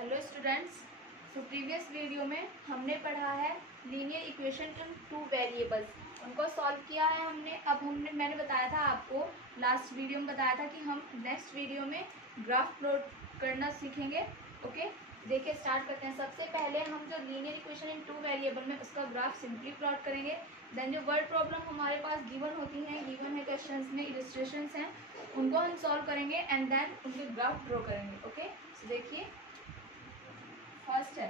Hello students. So previous video में हमने पढ़ा है linear equation in two variables, उनको सॉल्व किया है हमने। अब मैंने बताया था आपको, लास्ट वीडियो में बताया था कि हम नेक्स्ट वीडियो में ग्राफ प्लॉट करना सीखेंगे। ओके, देखिए स्टार्ट करते हैं। सबसे पहले हम जो linear equation in two variable में उसका ग्राफ सिंपली प्लॉट करेंगे। देन जो वर्ड प्रॉब्लम हमारे पास गिवन होती हैं, गिवन है क्वेश्चंस में इलस्ट्रेशंस हैं, उनको हम सॉल्व करेंगे एंड देन उनके ग्राफ ड्रॉ करेंगे। ओके, सो देखिए फर्स्ट है,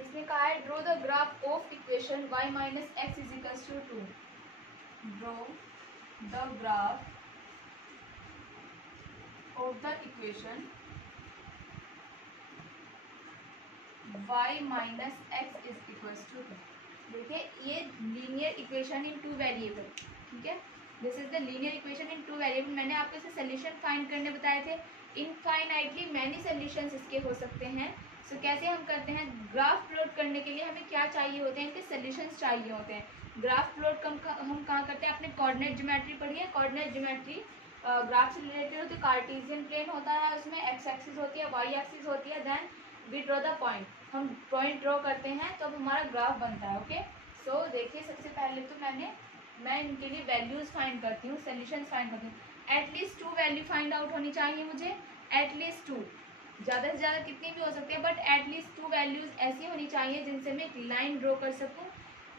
इसमें कहा है draw the graph of equation y minus x is equals to 2। Draw the graph of the equation y minus x is equals to 2। देखिए ये linear equation in two variable, ठीक है, this is the linear equation in two variable. मैंने आपको इसे solution find करने बताए थे। इनफाइनाइटली मैनी सोल्यूशंस इसके हो सकते हैं। सो कैसे हम करते हैं, ग्राफ प्लॉट करने के लिए हमें क्या चाहिए होते हैं, इनके सोल्यूशंस चाहिए होते हैं। ग्राफ प्लॉट हम कहाँ करते हैं, अपने कोऑर्डिनेट ज्योमेट्री पढ़ी है। कोऑर्डिनेट ज्योमेट्री ग्राफ से रिलेटेड होती है। कार्टेशियन प्लेन होता है, उसमें एक्स एक्सिस होती है, वाई एक्सिस होती है, then we draw the point. हम पॉइंट ड्रॉ करते हैं तो अब हमारा ग्राफ बनता है। ओके, सो देखिए सबसे पहले तो मैं इनके लिए वैल्यूज फाइंड करती हूँ, सोल्यूशंस फाइंड करती हूँ। एटलीस्ट 2 वैल्यू फाइंड आउट होनी चाहिए मुझे, एटलीस्ट 2। ज़्यादा से ज़्यादा कितनी भी हो सकती है, बट एटलीस्ट 2 वैल्यूज ऐसी होनी चाहिए जिनसे मैं एक लाइन ड्रॉ कर सकूँ।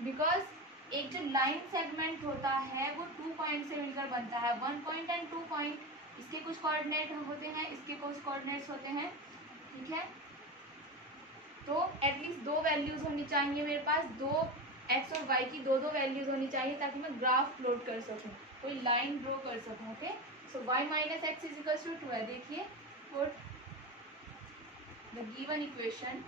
बिकॉज एक जो लाइन सेगमेंट होता है वो 2 पॉइंट से मिलकर बनता है, 1 पॉइंट एंड 2 पॉइंट। इसके कुछ कोऑर्डिनेट होते हैं, इसके कुछ कोऑर्डिनेट्स होते हैं, ठीक है। तो एटलीस्ट 2 वैल्यूज होनी चाहिए मेरे पास, 2 एक्स और वाई की 2 वैल्यूज होनी चाहिए ताकि मैं ग्राफ प्लॉट कर सकूं, कोई लाइन ड्रॉ कर सकूं। Okay, so y minus x is equal to 2 है। देखिए put the given equation,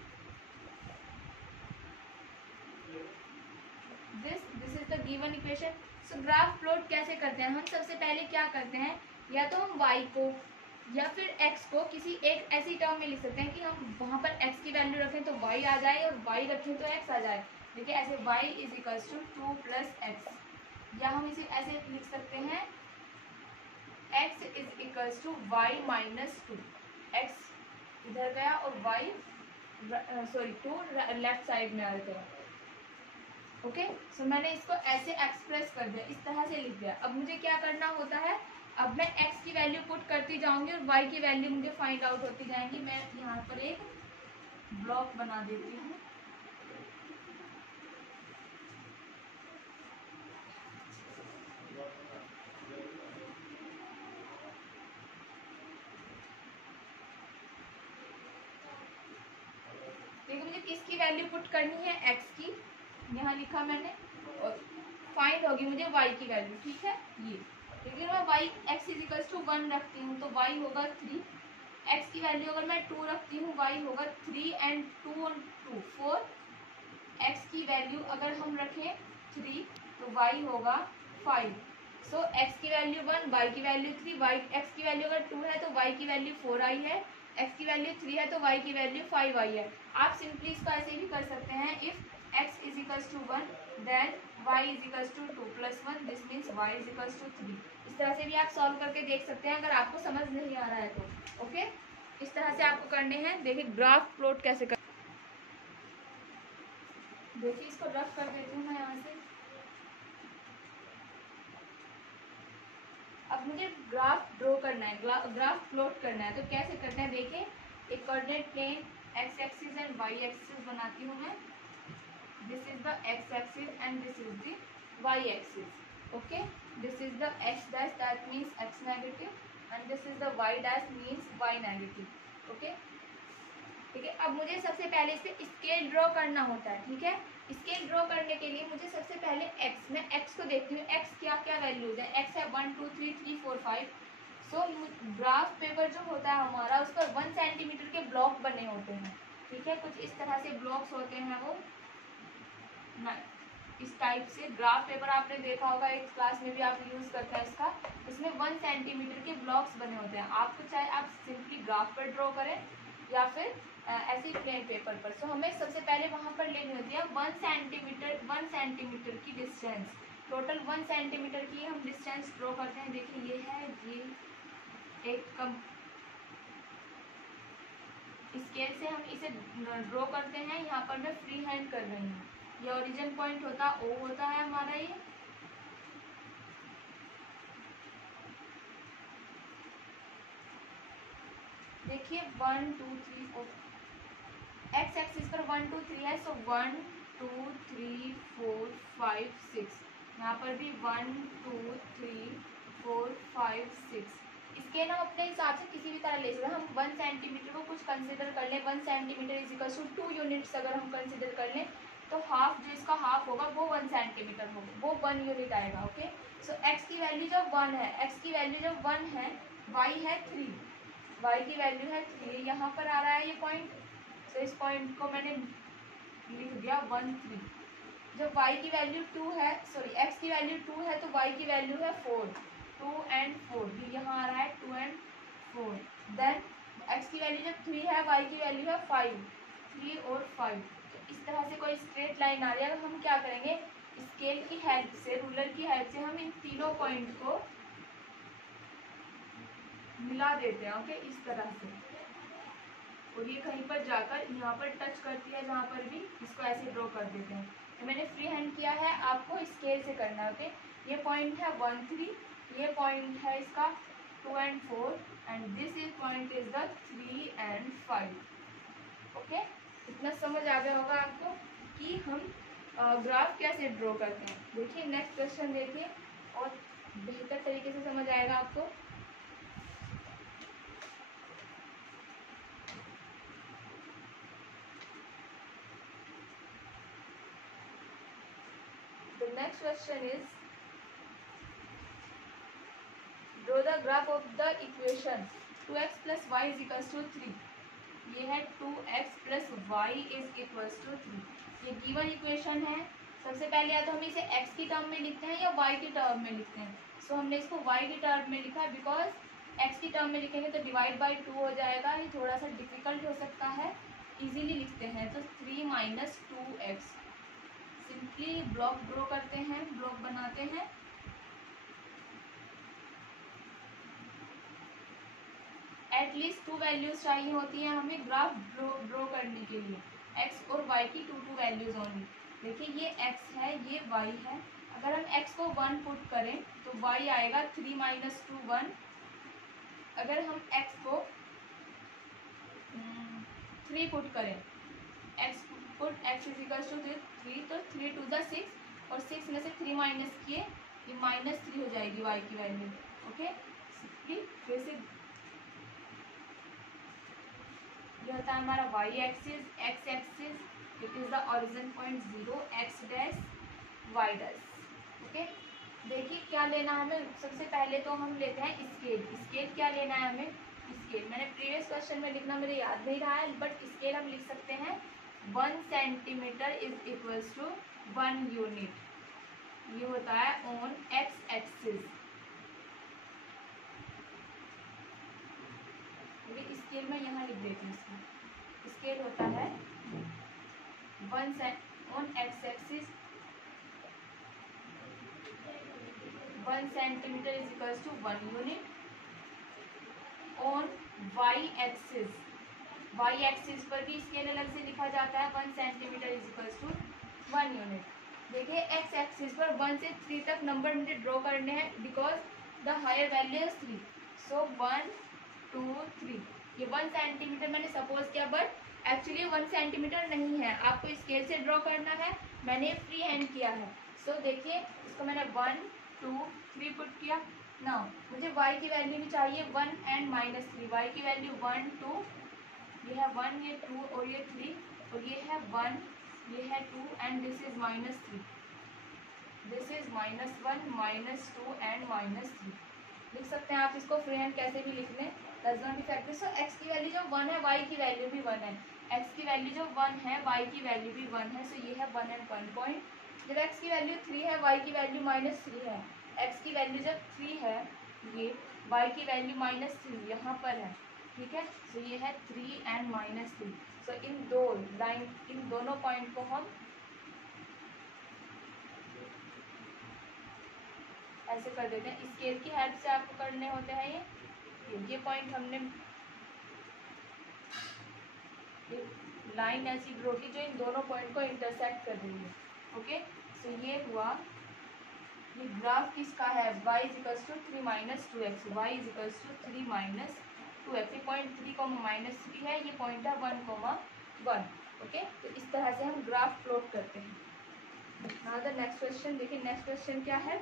this is the given equation. So graph plot कैसे करते हैं हम, सबसे पहले क्या करते हैं, या तो हम y को या फिर x को किसी एक ऐसी टर्म में लिख सकते हैं कि हम वहां पर x की वैल्यू रखें तो y आ जाए और y रखें तो x आ जाए। देखिए ऐसे y is equals to 2 plus x, या हम इसे ऐसे लिख सकते हैं x is equals to y minus 2। X इधर गया और y सॉरी 2 लेफ्ट साइड में आ गया। ओके, सो मैंने इसको ऐसे एक्सप्रेस कर दिया, इस तरह से लिख दिया। अब मुझे क्या करना होता है, अब मैं x की वैल्यू पुट करती जाऊंगी और y की वैल्यू मुझे फाइंड आउट होती जाएंगी। मैं यहाँ पर एक ब्लॉक बना देती हूँ। देखो मुझे किसकी वैल्यू पुट करनी है, x की, यहाँ लिखा मैंने, और फाइंड होगी मुझे y की वैल्यू, ठीक है। ये लेकिन मैं y x is equal to 1 रखती हूँ तो y होगा 3। x की वैल्यू अगर मैं 2 रखती हूँ, y होगा 3 एंड 2 और 2 4। x की वैल्यू अगर हम रखें 3 तो y होगा 5। सो x की वैल्यू 1, y की वैल्यू 3, y x की वैल्यू अगर 2 है तो y की वैल्यू 4 आई है, x की वैल्यू 3 है तो y की वैल्यू 5 आई है। आप सिंपली इसको ऐसे भी कर सकते हैं, if x is equals to 1 then y is equals to 2 plus 1, this means y is equals to 3। इस तरह से भी आप सॉल्व करके देख सकते हैं अगर आपको समझ नहीं आ रहा है तो। ओके, इस तरह से आपको करने हैं। देखिए ग्राफ प्लॉट कैसे कर, देखिए इसको रफ कर देती हूँ मैं यहाँ से। अब मुझे ग्राफ ड्रॉ करना है, ग्राफ प्लॉट करना है, तो कैसे करना है, देखिए एक coordinate plane x axis and y axis बनाती हूँ मैं। This is the x axis and this is the y axis. Okay, this is the x dash that means x negative and this is the y dash means y negative. Okay, ठीक है। अब मुझे सबसे पहले इस पे scale draw करना होता है, ठीक है। स्केल ड्रॉ करने के लिए मुझे सबसे पहले x, मैं x को देखती हूँ, x क्या क्या वैल्यूज है, x है 1 2 3 3 4 5। सो ग्राफ पेपर जो होता है हमारा, उस पर 1 सेंटीमीटर के ब्लॉक बने होते हैं, ठीक है। कुछ इस तरह से ब्लॉक्स होते हैं वो इस टाइप से। ग्राफ पेपर आपने देखा होगा, एक क्लास में भी आप यूज करते हैं इसका। इसमें 1 सेंटीमीटर के ब्लॉक्स बने होते हैं। आपको चाहे आप सिंपली ग्राफ पर ड्रॉ करें या फिर ऐसे प्लेन पेपर पर। सो हमें सबसे पहले वहां पर लेनी होती है 1 सेंटीमीटर की डिस्टेंस। टोटल 1 सेंटीमीटर की हम डिस्टेंस ड्रॉ करते हैं। देखिए ये है, ये एक स्केल से हम इसे ड्रॉ करते हैं। यहाँ पर मैं फ्री हैंड कर रही हूँ। ये ओरिजिन पॉइंट होता ओ होता है हमारा ये। देखिए 1 2 3 4 एक्स एक्सिस पर 1 2 3 है, सो 1 2 3 4 5 6। यहाँ पर भी 1 2 3 4 5 6। स्केल हम अपने हिसाब से किसी भी तरह ले सकते हैं। हम 1 सेंटीमीटर को कुछ कंसिडर कर लें, 1 centimetre is equal to 2 units अगर हम कंसिडर कर लें तो हाफ जो इसका हाफ होगा वो 1 सेंटीमीटर होगा, वो 1 यूनिट आएगा। ओके, सो एक्स की वैल्यू जब 1 है, एक्स की वैल्यू जब 1 है, वाई है 3, वाई की वैल्यू है 3, यहाँ पर आ रहा है ये पॉइंट। सो इस पॉइंट को मैंने लिख दिया 1 3। जब y की वैल्यू 2 है, सॉरी x की वैल्यू 2 है तो y की वैल्यू है 4, 2 and 4, ये यहाँ आ रहा है 2 and 4। देन x की वैल्यू जब 3 है, y की वैल्यू है 5, 3 और 5। तो इस तरह से कोई स्ट्रेट लाइन आ रही है। हम क्या करेंगे, स्केल की हेल्प से, रूलर की हेल्प से हम इन तीनों पॉइंट को मिला देते हैं। ओके, इस तरह से, और ये कहीं पर जाकर यहाँ पर टच करती है, जहाँ पर भी इसको ऐसे ड्रॉ कर देते हैं। तो मैंने फ्री हैंड किया है, आपको स्केल से करना है। ओके, ये पॉइंट है 1 3, ये पॉइंट है इसका 2 and 4 and this is point is the 3 and 5। Okay, इतना समझ आ गया होगा आपको कि हम ग्राफ कैसे ड्रॉ करते हैं। देखिए नेक्स्ट क्वेश्चन देखिए, और बेहतर तरीके से समझ आएगा आपको। The next question is, draw the graph of the equation 2x plus y is equals to 3। ये है 2x plus y is equals to 3। ये गिवन इक्वेशन है। सबसे पहले या तो हम इसे x की टर्म में लिखते हैं या y की टर्म में लिखते हैं। सो हमने इसको y की टर्म में लिखा है, बिकॉज x की टर्म में लिखेंगे तो डिवाइड बाई 2 हो जाएगा, ये थोड़ा सा डिफिकल्ट हो सकता है। इजीली लिखते हैं तो 3 minus 2x। Simply block draw करते हैं, ब्लॉक बनाते हैं। एटलीस्ट 2 वैल्यूज चाहिए होती हैं हमें ग्राफ ड्रॉ करने के लिए, x और y की 2 वैल्यूज ओनली। देखिए ये x है, ये y है। अगर हम x को 1 पुट करें तो y आएगा 3 माइनस 2 1। अगर हम x को 3 पुट करें, x put x is equal to 3, तो 3 2 ज़ा 6 और 6 में से 3 माइनस किए, ये -3 हो जाएगी y की वैल्यू। ओके, फिर से ये होता है हमारा y axis, x axis, it is the origin point 0, x dash y dash. Okay, देखिए क्या लेना है हमें। सबसे पहले तो हम लेते हैं स्केल। स्केल क्या लेना है हमें, स्केल मैंने प्रीवियस क्वेश्चन में लिखना मेरे याद नहीं रहा है, बट स्केल हम लिख सकते हैं 1 centimetre is equals to 1 unit. ये होता है ऑन x एक्सिस। स्केल में यहाँ लिख देती हूँ इसमें। स्केल होता है 1 on x axis 1 centimetre is equals to 1 unit. On y axis, y axis पर भी स्केल अलग से लिखा जाता है, 1 centimetre is equals to 1 unit. देखिए x एक्सिस पर 1 से 3 तक नंबर मुझे ड्रॉ करने हैं, because the higher value is 3। So 1 2 3, ये 1 सेंटीमीटर मैंने सपोज किया, बट एक्चुअली 1 सेंटीमीटर नहीं है, आपको स्केल से ड्रॉ करना है। मैंने फ्री हैंड किया है। सो देखिए इसको मैंने 1 2 3 पुट किया। नाउ मुझे y की वैल्यू भी चाहिए 1 एंड -3। y की वैल्यू 1 2, ये है 1, ये 2 और ये 3, और ये है 1, ये है 2 and this is -3। This is -1 -2 and -3। लिख सकते हैं आप इसको फ्री हैंड कैसे भी लिख लें, does not effect. So x की वैल्यू जो 1 है, y की वैल्यू भी 1 है। x की वैल्यू जो 1 है, y की वैल्यू भी 1 है। सो ये है 1 एंड 1 पॉइंट। जब x की वैल्यू 3 है, y की वैल्यू -3 है। x की वैल्यू जब 3 है, ये y की वैल्यू -3 यहाँ पर है, ठीक है। सो ये है 3 एंड -3। सो इन दोनों पॉइंट को हम ऐसे कर देते हैं। स्केल की हेल्प से आपको करने होते हैं ये पॉइंट हमने लाइन ऐसी ड्रॉ की जो इन दोनों पॉइंट को इंटरसेक्ट कर रही है। ओके, सो ये हुआ, ये ग्राफ किसका है, y is equals to 3 minus 2x, y is equals to 3 minus 2x, ये पॉइंट 3 कोमा माइनस 3 है, ये पॉइंट है 1 कोमा 1। ओके, तो इस तरह से हम ग्राफ प्लॉट करते हैं। नाउ द नेक्स्ट क्वेश्चन, देखिए नेक्स्ट क्वेश्चन क्या है।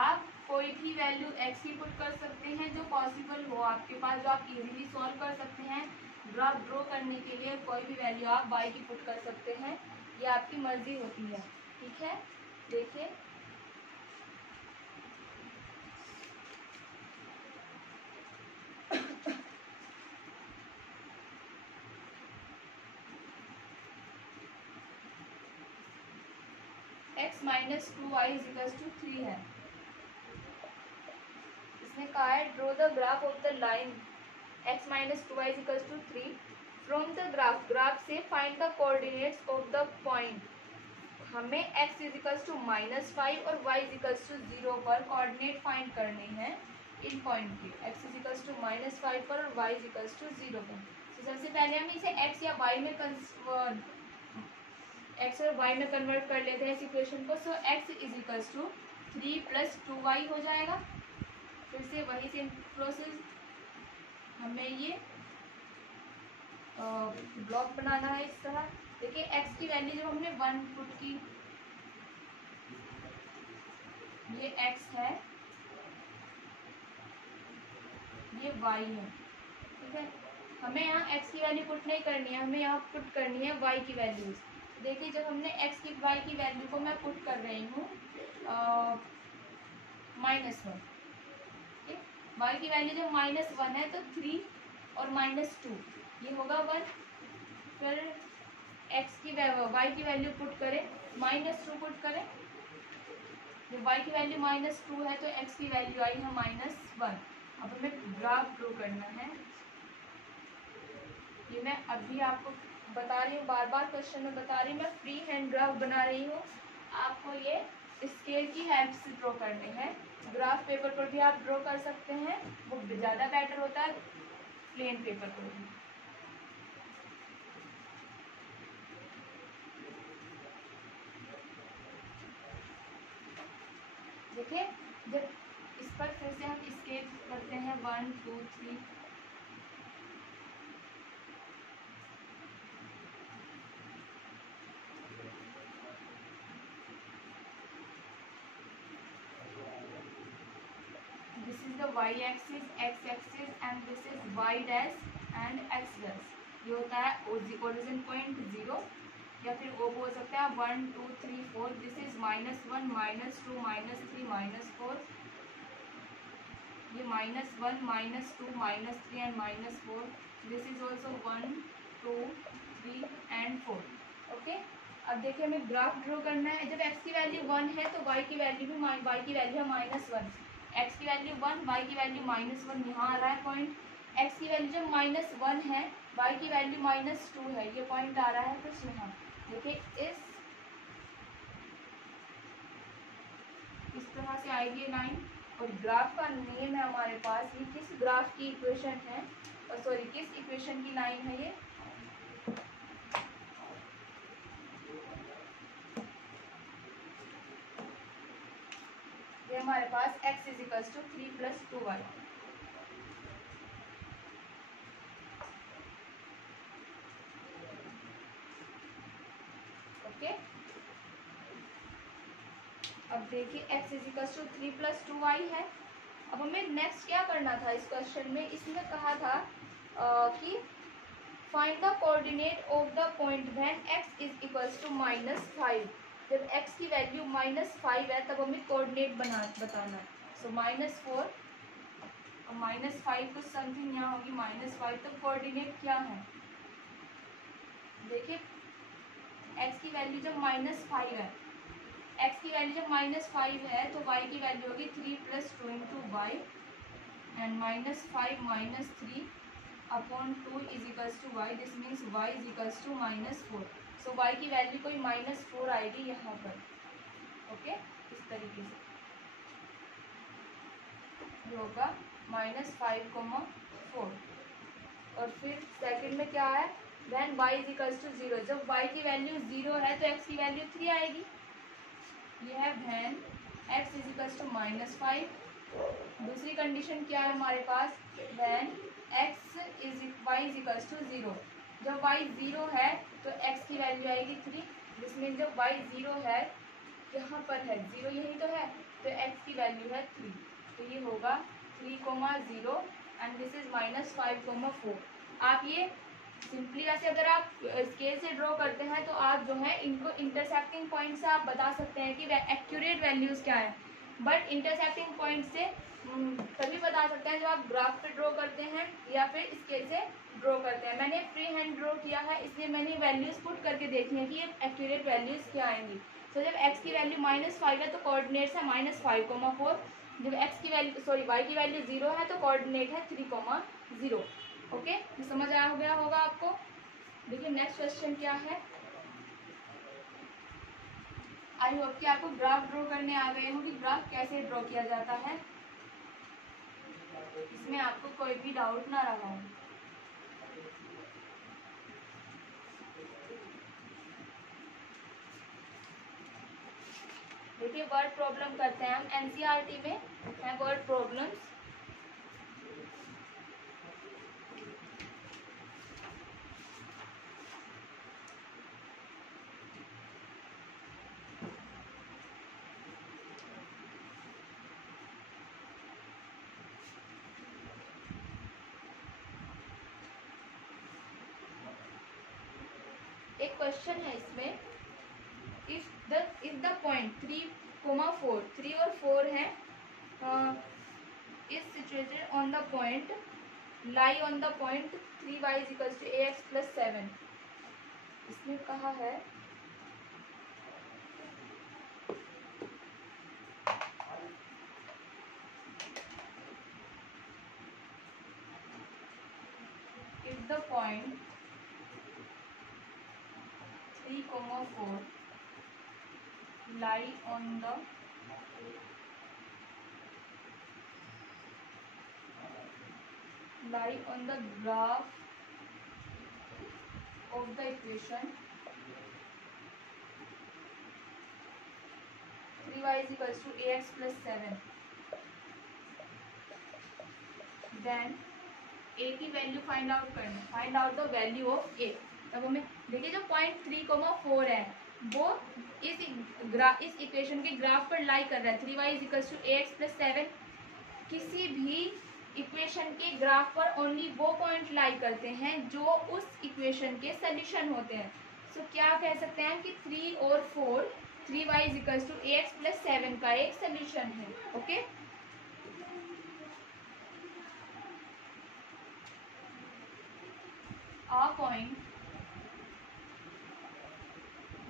आप कोई भी वैल्यू x की पुट कर सकते हैं जो पॉसिबल हो आपके पास, जो आप इजीली सॉल्व कर सकते हैं। ग्राफ ड्रॉ करने के लिए कोई भी वैल्यू आप y की पुट कर सकते हैं, ये आपकी मर्जी होती है। ठीक है, देखिए x minus 2y equals to 3 है। इसने कहा है draw the graph of the line x minus 2y equals to 3 from the graph, graph से find the coordinates of the point. हमें x इजिकल्स टू -5 और y इजिकल्स टू 0 पर coordinate find करने हैं इन पॉइंट के, x इजिकल्स टू -5 पर और y is equals to 0 पर। तो सबसे पहले हम इसे x या y में x और y में कन्वर्ट कर लेते हैं इस इक्वेशन को। So x इजिकल्स to 3 plus 2y हो जाएगा। फिर से वही सेम प्रोसेस, हमें ये ब्लॉक बनाना है इस तरह। देखिए x की वैल्यू जब हमने 1 पुट की, ये x है, ये y है। ठीक है, हमें यहाँ x की वैल्यू पुट नहीं करनी है, हमें यहाँ पुट करनी है y की वैल्यूज। देखिए जब हमने x की y की वैल्यू को मैं पुट कर रही हूँ -1, y की वैल्यू जब -1 है तो 3 और -2 ये होगा 1। फिर x की y की वैल्यू पुट करें, -2 पुट करें, जब y की वैल्यू -2 है तो x की वैल्यू आई है -1। अब हमें ग्राफ ड्रॉ करना है। ये मैं अभी आपको बता रही हूँ, बार बार क्वेश्चन में बता रही हूँ, मैं फ्री हैंड ग्राफ बना रही हूँ। आपको ये स्केल की हेल्प से ड्रॉ करने हैं। ग्राफ पेपर पर भी आप ड्रॉ कर सकते हैं, वो ज़्यादा बेटर होता है प्लेन पेपर पर भी। देखिए जब इस पर फिर से हम स्केल करते हैं 1 2 3, this is the y axis, x axis and this is y dash and x dash. ये होता है ओरिजिन पॉइंट 0, या फिर वो बोल सकते हैं 1 2 3 4। दिस इज -1 -2 -3 -4, ये -1 -2 -3 and -4। This is also 1 2 3 and 4। Okay, अब देखिए हमें ग्राफ ड्रॉ करना है। जब x की वैल्यू 1 है तो y की वैल्यू भी y की वैल्यू है -1, x की वैल्यू 1 y की वैल्यू -1, यहाँ आ रहा है पॉइंट। x की वैल्यू जब -1 है, y की वैल्यू -2 है, ये पॉइंट आ रहा है कुछ यहाँ। देखिए इस तरह से आएगी लाइन, और ग्राफ का नेम है हमारे पास, ये किस ग्राफ की इक्वेशन है, और सॉरी किस इक्वेशन की लाइन है ये। ये हमारे पास x इजिकल्स to 3 plus 2y। Okay, अब देखिए x इजिकल्स टू 3 प्लस 2y है। अब हमें नेक्स्ट क्या करना था इस क्वेश्चन में, इसमें कहा था कि find the coordinate of the point when x is equals to -5। जब x की वैल्यू -5 है तब हमें कोऑर्डिनेट बताना है। सो -4 और -5 कुछ समथिंग यहाँ होगी -5, तो कोऑर्डिनेट क्या है। देखिए x की वैल्यू जब -5 है, x की वैल्यू जब -5 है तो y की वैल्यू होगी 3 + 2 × y and -5 - 3 upon 2 is equals to y। This means y is equals to -4। So y की वैल्यू कोई -4 आएगी यहाँ पर। ओके, इस तरीके से ये होगा -5,4। और फिर सेकंड में क्या है, when y is equals to 0। जब y की वैल्यू 0 है तो x की वैल्यू 3 आएगी। ये है when x is equals to -5। दूसरी कंडीशन क्या है हमारे पास, when y is equals to 0। जब y 0 है तो x की वैल्यू आएगी 3, जिसमें जब y 0 है, यहाँ पर है 0, यही तो है, तो x की वैल्यू है 3। तो ये होगा 3,0 एंड दिस इज -5,4। आप ये सिंपली वैसे अगर आप स्केल से ड्रॉ करते हैं तो आप जो है इनको इंटरसेक्टिंग पॉइंट से आप बता सकते हैं कि एक्यूरेट वैल्यूज़ क्या है। बट इंटरसेक्टिंग पॉइंट से तभी बता सकते हैं जब आप ग्राफ पे ड्रॉ करते हैं या फिर स्केल से ड्रॉ करते हैं। मैंने फ्री हैंड ड्रॉ किया है, इसलिए मैंने वैल्यूज़ पुट करके देखी है कि ये एक्यूरेट वैल्यूज़ क्या आएंगी। तो जब x की वैल्यू -5 है तो कोऑर्डिनेट्स है -5,4। जब x की वैल्यू y की वैल्यू 0 है तो कोऑर्डिनेट है 3,0। ओके, समझ आया हो गया होगा आपको। देखिए नेक्स्ट क्वेश्चन क्या है। आई होप कि आपको ग्राफ ड्रॉ करने आ गए हो कि ग्राफ कैसे ड्रॉ किया जाता है, इसमें आपको कोई भी डाउट ना रहा हो। देखिए वर्ड प्रॉब्लम करते हैं हम, एनसीईआरटी में है वर्ड प्रॉब्लम्स। एक क्वेश्चन है इसमें, इफ द पॉइंट 3,4 3 और 4 है is situated on the point lie on the point 3y is equals to ax plus 7। इसमें कहा है if the point 3,4 lie on the graph of the equation 3y is equals to ax plus 7, then a की value find out करना, find out the value of a। तब हमें देखिए जो point 3,4 है वो इस इक्वेशन के ग्राफ पर लाई कर रहा है। 3y is equals to ax plus 7। किसी भी इक्वेशन के ग्राफ पर ओनली वो पॉइंट लाई करते हैं जो उस इक्वेशन के सॉल्यूशन होते हैं। सो क्या कह सकते हैं कि 3 और 4 3y is equals to ax plus 7 का एक सॉल्यूशन है। Okay, a point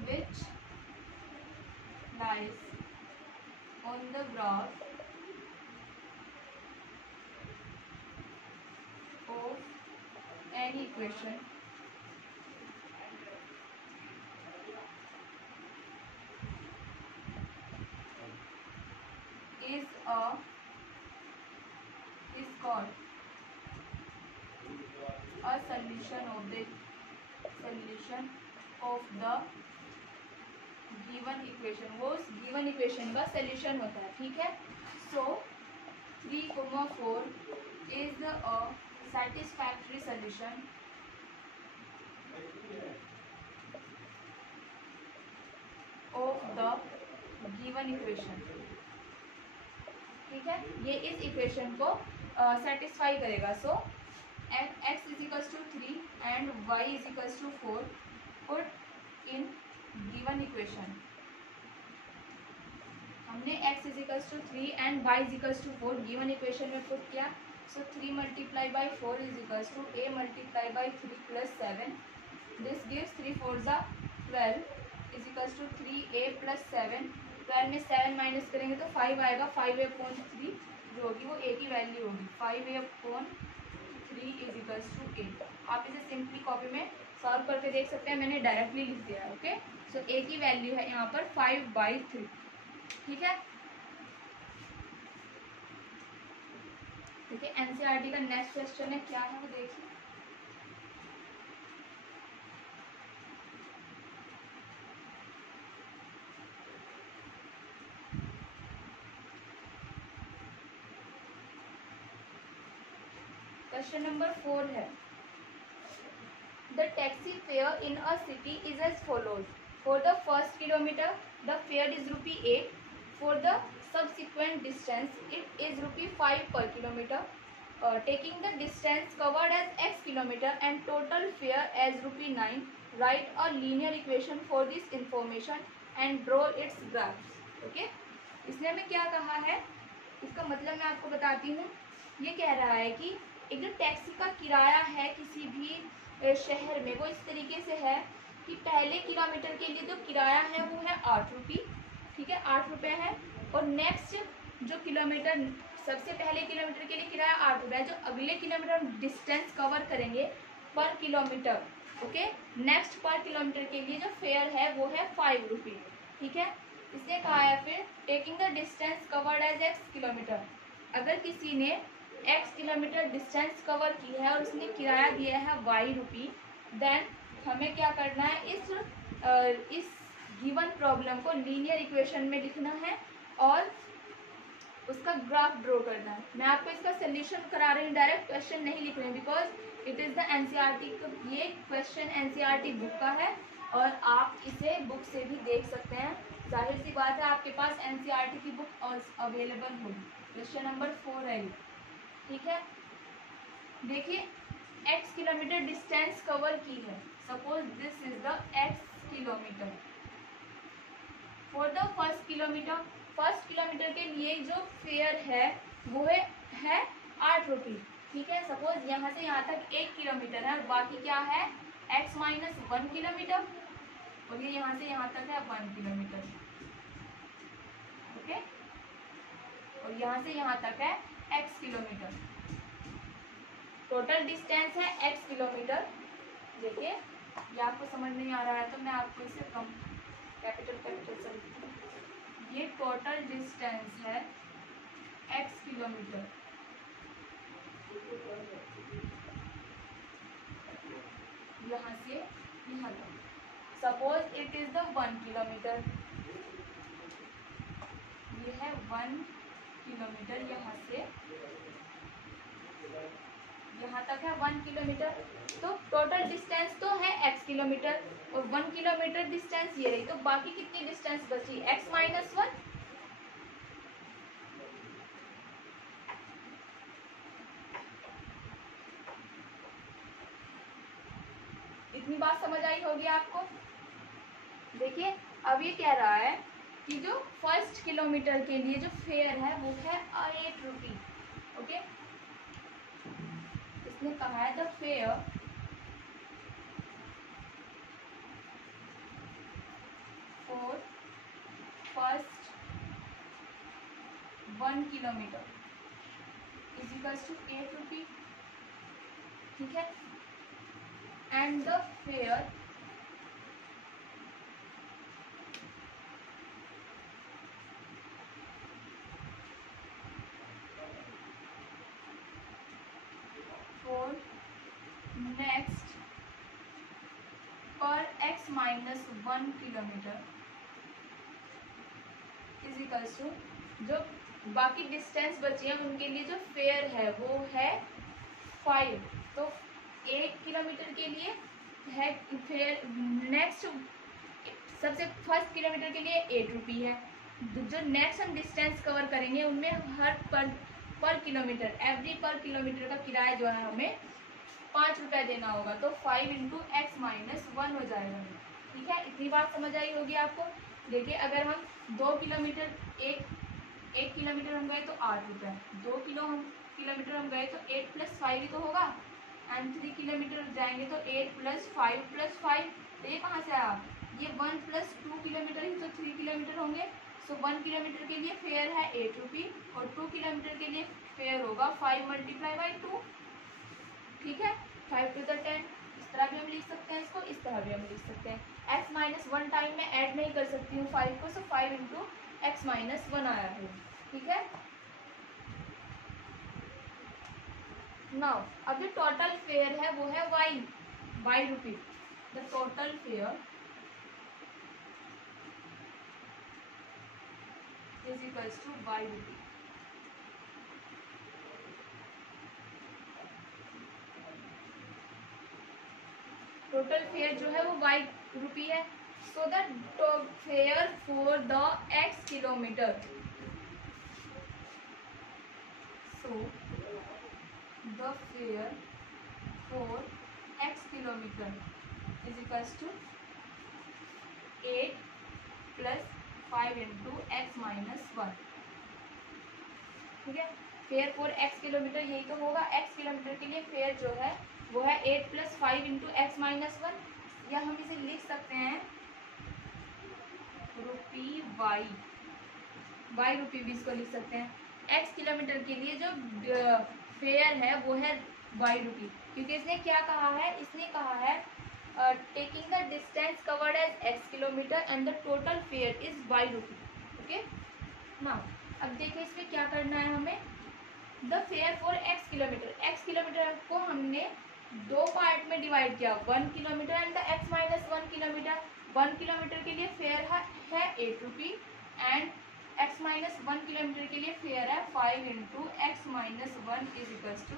which lies on the graph of any equation is called a solution of the given equation। वो उस given equation का solution होता है। ठीक है, so 3,4 is a satisfactory solution of the given equation। ठीक है, ये इस इक्वेशन को सेटिस्फाई करेगा। So x is equals to 3 and y is equals to 4 put in given equation. हमने x is equals to 3 and y is equals to 4 given equation में put किया। So 3 multiply by 4 is equals to a multiply by 3 plus 7। This gives 3 4 जा 12 is equals to 3a plus 7। 12 में 7 minus करेंगे तो 5 आएगा। 5a/3 जो होगी वो a की वैल्यू होगी। 5a/3 is equals to 8। आप इसे सिंपली कॉपी में सॉल्व करके देख सकते हैं, मैंने डायरेक्टली लिख दिया है। ओके, सो a की वैल्यू है यहाँ पर 5/3। ठीक है, देखिए एनसीईआरटी का नेक्स्ट क्वेश्चन है, क्या है वो देखिए। क्वेश्चन नंबर 4 है, the taxi fare in a city is as follows. For the first kilometre the fare is ₹8, for the subsequent distance it is ₹5 per kilometer. Taking the distance covered as x kilometer and total fare as ₹9, write a linear equation for this information and draw its graphs. Okay? इसने हमें क्या कहा है, इसका मतलब मैं आपको बताती हूँ। ये कह रहा है कि एक जो टैक्सी का किराया है किसी भी शहर में, वो इस तरीके से है कि पहले किलोमीटर के लिए जो किराया है वो है ₹8, ठीक है, ₹8 है। और नेक्स्ट जो किलोमीटर, सबसे पहले किलोमीटर के लिए किराया ₹8 है, जो अगले किलोमीटर डिस्टेंस कवर करेंगे पर किलोमीटर, ओके, नेक्स्ट पर किलोमीटर के लिए जो फेयर है वो है ₹5, ठीक है। इसने कहा है फिर taking the distance covered as x kilometre, अगर किसी ने x किलोमीटर डिस्टेंस कवर की है और उसने किराया दिया है ₹y, देन हमें क्या करना है, इस गिवन प्रॉब्लम को लीनियर इक्वेशन में लिखना है और उसका ग्राफ ड्रॉ करना है। मैं आपको इसका सोल्यूशन करा रही हूँ, डायरेक्ट क्वेश्चन नहीं लिख रही हूँ, because it is the NCERT, ये क्वेश्चन एनसीईआरटी बुक का है और आप इसे बुक से भी देख सकते हैं। जाहिर सी बात है आपके पास एनसीईआरटी की बुक अवेलेबल होगी। क्वेश्चन नंबर 4 है ये, ठीक है। देखिए x किलोमीटर डिस्टेंस कवर की है, suppose this is the x kilometre. For the first kilometre के लिए जो फेयर है वो है ₹8, ठीक है। सपोज यहाँ से यहाँ तक 1 किलोमीटर है और बाकी क्या है x - 1 किलोमीटर, और ये यहाँ से यहाँ तक है 1 किलोमीटर, ओके, और यहाँ से यहाँ तक है x किलोमीटर। टोटल डिस्टेंस है x किलोमीटर। देखिए ये आपको समझ नहीं आ रहा है तो मैं आपको इसे कम कैपिटल से लिखती हूँ। ये टोटल डिस्टेंस है x किलोमीटर, यहाँ से यहाँ तक। Suppose it is the 1 kilometre, ये है 1 किलोमीटर, यहाँ से यहाँ तक है 1 किलोमीटर। तो टोटल डिस्टेंस तो है x किलोमीटर और 1 किलोमीटर डिस्टेंस ये रही, तो बाकी कितनी डिस्टेंस बची x - 1। इतनी बात समझ आई होगी आपको। देखिए अब ये कह रहा है कि जो फर्स्ट किलोमीटर के लिए जो फेयर है वो है ₹8, ओके। इसने कहा है the fare for first 1 kilometre is equals to ₹8, ठीक है। And the fare for next पर x - 1 kilometre is equals to, जो बाकी डिस्टेंस बची है उनके लिए जो फेयर है वो है 5। तो 1 किलोमीटर के लिए है फेयर, नेक्स्ट सबसे फर्स्ट किलोमीटर के लिए ₹8 है। जो नेक्स्ट हम डिस्टेंस कवर करेंगे उनमें हर पर किलोमीटर, एवरी पर किलोमीटर का किराया जो है हमें ₹5 देना होगा। तो 5 × x - 1 हो जाएगा, ठीक है। इतनी बात समझ आई होगी आपको। देखिए अगर हम 2 किलोमीटर एक किलोमीटर हम गए तो ₹8, 2 किलोमीटर हम गए तो 8 + 5 ही तो होगा, एंड 3 किलोमीटर जाएंगे तो 8 + 5 + 5, तो ये कहाँ से आया, ये 1 + 2 किलोमीटर ही तो 3 किलोमीटर होंगे। सो 1 किलोमीटर के लिए फेयर है ₹8 और 2 किलोमीटर के लिए फेयर होगा 5 × 2, ठीक है, 5 to the 10। इस तरह भी हम लिख सकते हैं इसको, इस तरह भी हम लिख सकते हैं। x - 1 टाइम में ऐड नहीं कर सकती हूँ 5 को, सो 5 × x - 1 आया है, ठीक है। नाउ अब जो टोटल फेयर है वो है y rupee. The total fare is equals to y rupee. Total fare जो है वो वाई रुपी है। So the fare for the x kilometre, so the fare for x kilometre is equals to 8 plus 5 into x minus 1। ठीक है, fair for x kilometre यही तो होगा। X kilometre के लिए फेयर जो है वो है 8 प्लस 5 इंटू एक्स माइनस 1, या हम इसे लिख सकते हैं रुपी वाई रुपी भी इसको लिख सकते हैं। एक्स किलोमीटर के लिए जो फेयर है वो है वाई रुपी, क्योंकि इसने क्या कहा है, इसने कहा है taking the distance covered as x kilometre and the total fare is y rupee. Okay, now अब देखिए इसमें क्या करना है हमें। The fare for x kilometre को हमने दो पार्ट में डिवाइड किया, 1 kilometre and the x minus 1 kilometre. 1 kilometre के लिए फेयर है 8 rupee and x minus 1 kilometre के लिए फेयर है 5 into x minus 1 is equals to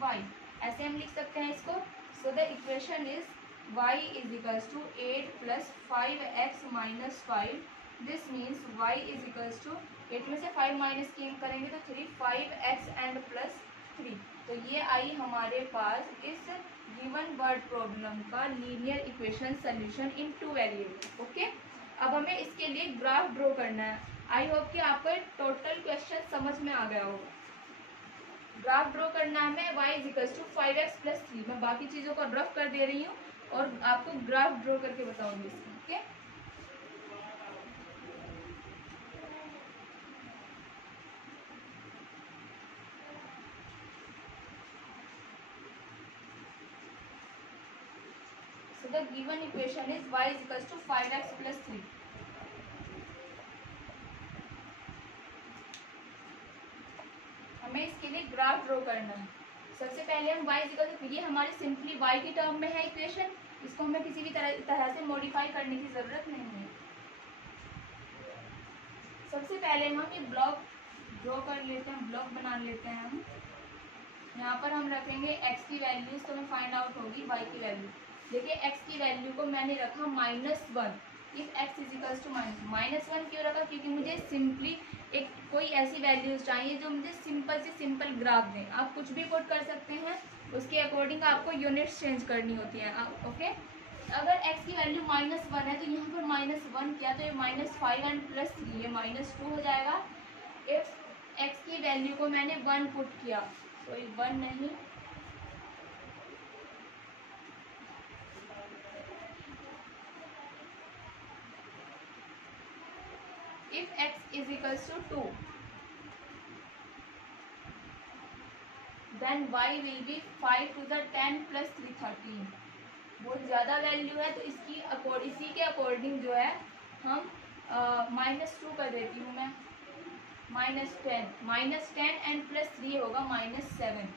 y. ऐसे हम लिख सकते हैं इसको। So the equation is y is equals to 8 plus 5x minus 5। This means y is equals to 8 में से 5 माइनस करेंगे तो 3, 5x एंड प्लस 3। तो ये आई हमारे पास इस गिवन वर्ड प्रॉब्लम का linear equation solution in 2 variable. Okay, अब हमें इसके लिए ग्राफ ड्रॉ करना है। आई होप कि आपको टोटल क्वेश्चन समझ में आ गया होगा। ग्राफ ड्रॉ करना है हमें y is equals to 5x plus 3। मैं बाकी चीज़ों को रफ कर दे रही हूँ और आपको ग्राफ ड्रॉ करके बताऊंगी इसका। Okay, so the given equation is y is equals to 5x plus 3। हमें इसके लिए ग्राफ ड्रॉ करना है। सबसे पहले हम y इक्वल टू, ये हमारी सिंपली y की टर्म में है इक्वेशन, इसको हमें किसी भी तरह से मॉडिफाई करने की जरूरत नहीं है। सबसे पहले हम ये ब्लॉक ड्रॉ कर लेते हैं, ब्लॉक बना लेते हैं हम। यहाँ पर हम रखेंगे x की वैल्यूज, तो हमें फाइंड आउट होगी y की वैल्यू। देखिए x की वैल्यू को मैंने रखा -1। If x is equals to -1 क्यों रखा, क्योंकि मुझे सिंपली एक कोई ऐसी वैल्यूज चाहिए जो मुझे सिंपल से सिंपल ग्राफ दें। आप कुछ भी पुट कर सकते हैं, उसके अकॉर्डिंग आपको यूनिट्स चेंज करनी होती हैं। ओके, अगर x की वैल्यू -1 है तो यहाँ पर -1 किया तो ये -5 एंड प्लस 3 ये -2 हो जाएगा। इफ x की वैल्यू को मैंने 1 पुट किया तो ये 1 नहीं, if x is equals to 2 then y will be 5 to the 10 plus 3 13। बहुत ज़्यादा वैल्यू है तो इसी के अकॉर्डिंग जो है हम -2 कर देती हूँ मैं, -10 एंड प्लस 3 होगा -7।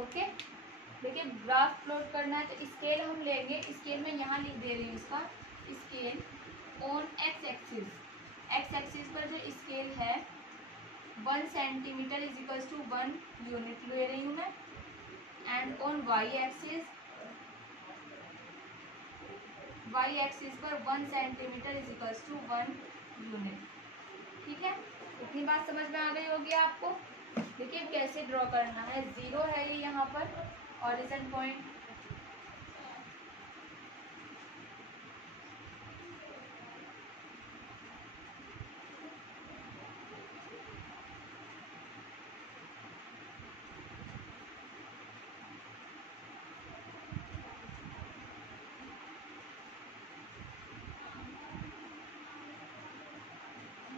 ओके, देखिए ग्राफ प्लॉट करना है तो स्केल हम लेंगे। स्केल में यहाँ लिख दे रही हूँ इसका स्केल ऑन एक्स एक्सिस पर जो स्केल है 1 centimetre is equals to 1 unit ले रही हूँ मैं। एंड ऑन वाई एक्सिस पर 1 centimetre is equals to 1 unit. ठीक है, इतनी बात समझ में आ गई होगी आपको। देखिए कैसे ड्रॉ करना है। 0 है ये यहाँ पर origin point,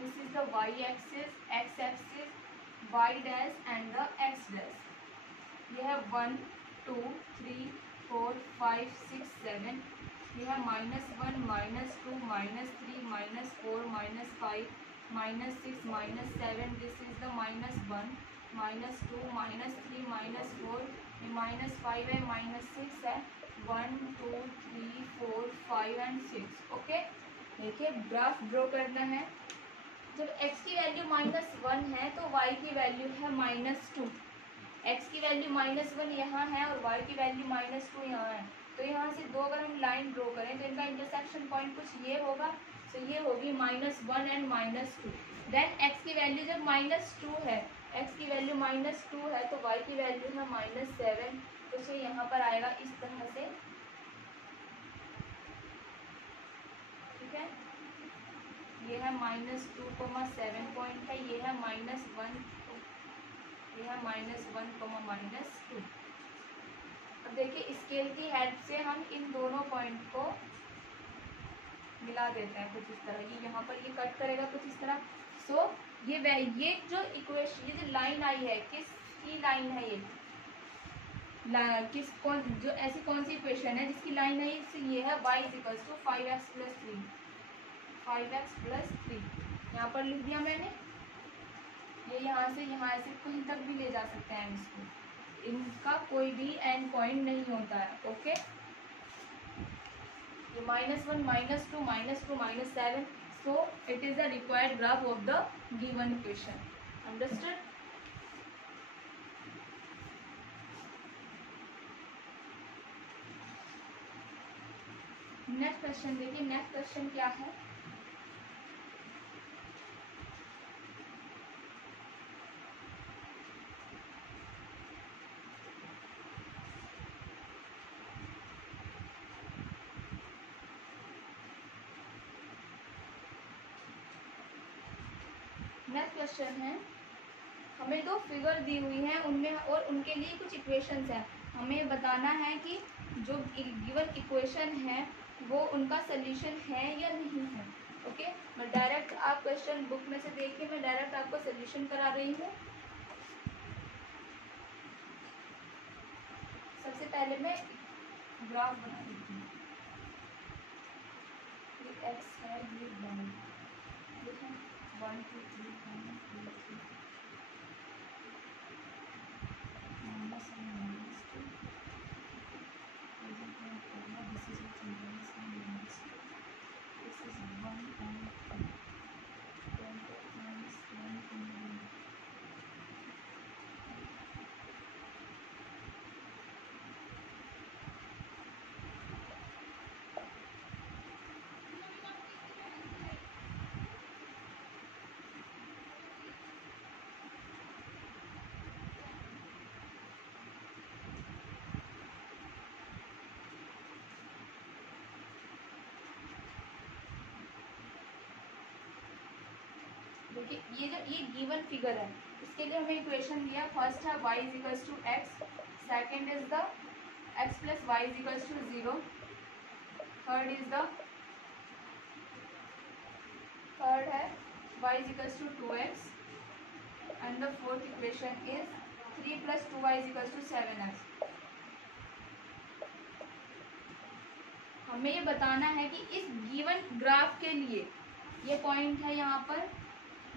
this is the y axis, x axis, y dash and the x dash। ये है 1 2 3 4 5 6 7। ये है -1 -2 -3 -4 -5 -6 -7। दिस इज द -1 -2 -3 -4, -5 है, -6 है, 1 2 3 4 5 एंड 6। ओके, देखिए ग्राफ ड्रॉ करना है। जब x की वैल्यू -1 है तो y की वैल्यू है -2। x की वैल्यू -1 यहाँ है और y की वैल्यू -2 यहाँ है। तो यहाँ से दो अगर हम लाइन ड्रॉ करें तो इनका इंटरसेक्शन पॉइंट कुछ ये होगा। तो ये होगी -1 एंड -2। देन x की वैल्यू जब -2 है, x की वैल्यू -2 है तो y की वैल्यू है -7। तो ये यहाँ पर आएगा इस तरह से, ठीक है। ये है -2,7 पॉइंट है, ये है -1, ये है -1,-2। अब देखिए स्केल की हेल्प से हम इन दोनों पॉइंट को मिला देते हैं कुछ इस तरह। ये यहाँ पर ये कट करेगा कुछ इस तरह। सो ये जो इक्वेशन, ये जो लाइन आई है, किसकी लाइन है ये? जो ऐसी कौन सी इक्वेशन है जिसकी लाइन है ये है y = 5x + 3, 5x + 3। यहाँ पर लिख दिया मैंने। ये यहाँ से कहीं तक भी ले जा सकते हैं इसको, इनका कोई भी एंड पॉइंट नहीं होता है। ओके, ये -1 -2 -2 -7। So it is the required graph of the given equation. Understood? Next question देखिए। नेक्स्ट क्वेश्चन क्या है? नेक्स्ट क्वेश्चन है, हमें दो फिगर दी हुई हैं उनमें और उनके लिए कुछ इक्वेशंस हैं। हमें बताना है कि जो गिवन इक्वेशन है वो उनका सॉल्यूशन है या नहीं है। ओके, मैं डायरेक्ट, आप क्वेश्चन बुक में से देख के मैं डायरेक्ट आपको सॉल्यूशन करा रही हूँ। सबसे पहले मैं ग्राफ बना देती हूँ। ये एक्स है, ये वाई, ठीक है। 1 2 3 4 5 6 देखिए ये गिवन फिगर है, इसके लिए हमें इक्वेशन दिया। फर्स्ट है y = x, second is the x + y = 0, third है y = 2x and the fourth equation is 3 + 2y = 7x। हमें ये बताना है कि इस गिवन ग्राफ के लिए ये पॉइंट है यहाँ पर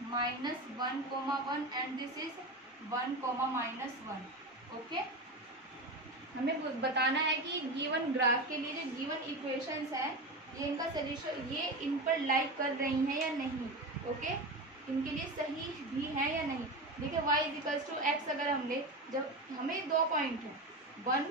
-1,1 एंड दिस इज 1,-1। ओके, हमें बताना है कि गिवन ग्राफ के लिए जो गिवन इक्वेशंस हैं ये इनका सॉल्यूशन, ये इन पर लाइक कर रही हैं या नहीं। ओके, इनके लिए सही भी है या नहीं। देखिए y = x अगर हम ले, जब हमें दो पॉइंट है, -1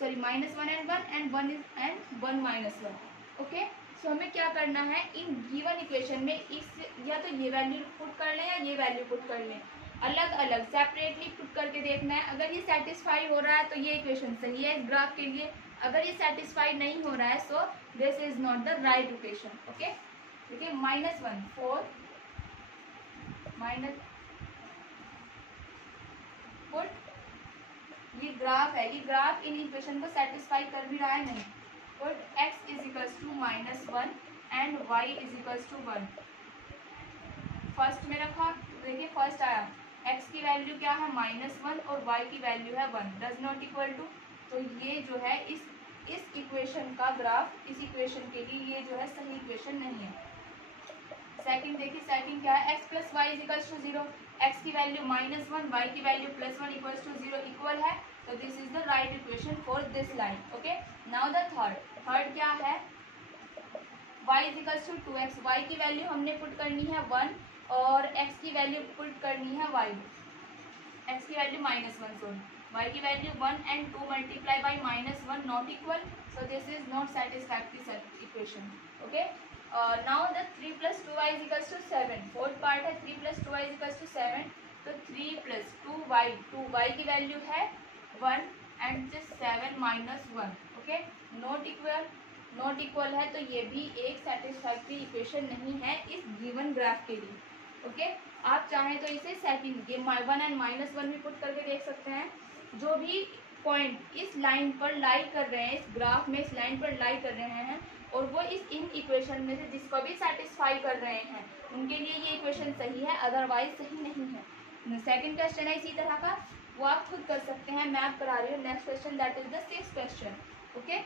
एंड 1 एंड 1 एंड 1 -1। ओके, सो हमें क्या करना है, इन गिवन इक्वेशन में इस या तो ये वैल्यू पुट कर लें या ये वैल्यू पुट कर लें, अलग अलग सेपरेटली पुट करके देखना है। अगर ये सेटिस्फाई हो रहा है तो ये इक्वेशन सही है इस ग्राफ के लिए। अगर ये सेटिस्फाई नहीं हो रहा है so this is not the right equation. Okay, देखिए -1 4 माइनस पुट, ये ग्राफ है, ये ग्राफ इन इक्वेशन को सेटिस्फाई कर भी रहा है नहीं। Put x = -1 and y = 1। First में रखा, देखिए फर्स्ट आया, x की वैल्यू क्या है -1 और y की वैल्यू है 1, डज नॉट इक्वल टू। तो ये जो है इस इक्वेशन का ग्राफ, इस इक्वेशन के लिए ये जो है सही इक्वेशन नहीं है। सेकंड देखिए, सेकंड क्या है, x plus y is equals to 0, x की वैल्यू -1, y की वैल्यू +1 इक्वल्स टू 0 इक्वल है, तो this is the right equation for this line. Okay, now the third क्या है, y is equals to 2x, y की value हमने put करनी है 1 और x की वैल्यू पुट करनी है x की वैल्यू -1, सॉरी, y की value 1 and 2 multiply by -1 not equal, so this is not satisfactory equation. Okay, now the 3 plus 2y is equals to 7, fourth part है 3 plus 2y is equals to 7, तो 3 plus 2y की value है 1 and just 7 minus 1. Okay, not equal है, तो ये भी एक satisfactory equation नहीं है इस गिवन ग्राफ के लिए। ओके, आप चाहें तो इसे सेकंड ये 1 and -1 भी पुट करके देख सकते हैं। जो भी पॉइंट इस लाइन पर लाई कर रहे हैं, इस ग्राफ में इस लाइन पर लाई कर रहे हैं और वो इन इक्वेशन में से जिसको भी सेटिस्फाई कर रहे हैं उनके लिए ये इक्वेशन सही है, अदरवाइज सही नहीं है। सेकंड क्वेश्चन है इसी तरह का, वो आप खुद कर सकते हैं, मैं आप करा रही हूँ। Next question that is the 6th question. Okay,